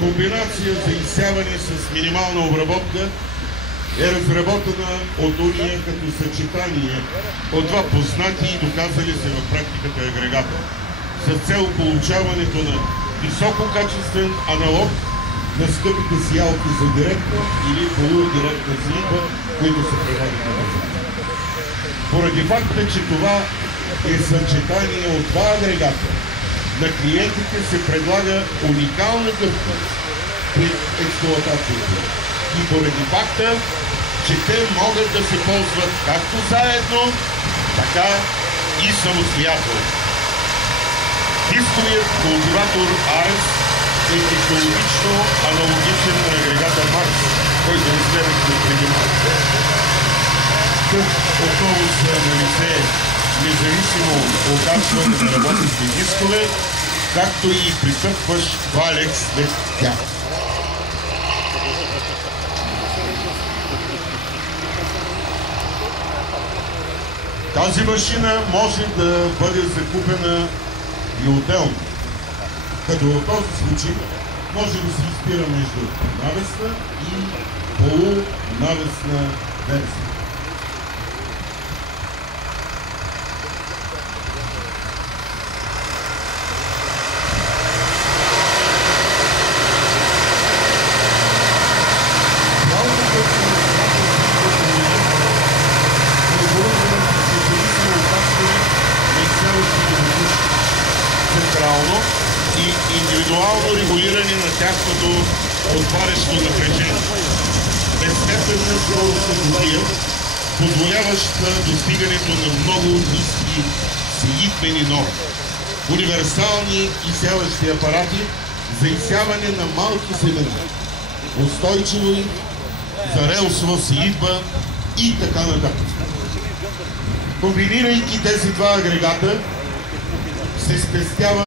Комбинация за изсяване с минимална обработка е разработена от Уния като съчетание от два познати и доказали се в практиката агрегата с цел получаването на висококачествен аналог на скъпите сиялки за директна или полудиректна сеитба, които се предлагат на пазара. Поради факта, че това е съчетание от два агрегата, на клиентите се предлага уникална гъвкавост при експлоатацията. И поради факта, че те могат да се ползват както заедно, така и самостоятелно. Дисковият култиватор Арес е технологично аналогичен на агрегата Марс, който разгледахме преди малко. Тук отново са налице независимо окачване на работните дискове, както и притъпваш валекс след тях. Тази машина може да бъде закупена и отделно, като в този случай може да се избира между навесна и полунавесна версия. Централно и индивидуално регулиране на тяхното отварящо напрежение. Безстепенна скоростна, позволяваща достигането на много ниски сеитбени норми. Универсални изсяващи апарати за изсяване на малки семена, устойчиви за релсова сеитба и така нататък. Комбинирайки тези два агрегата, се спестява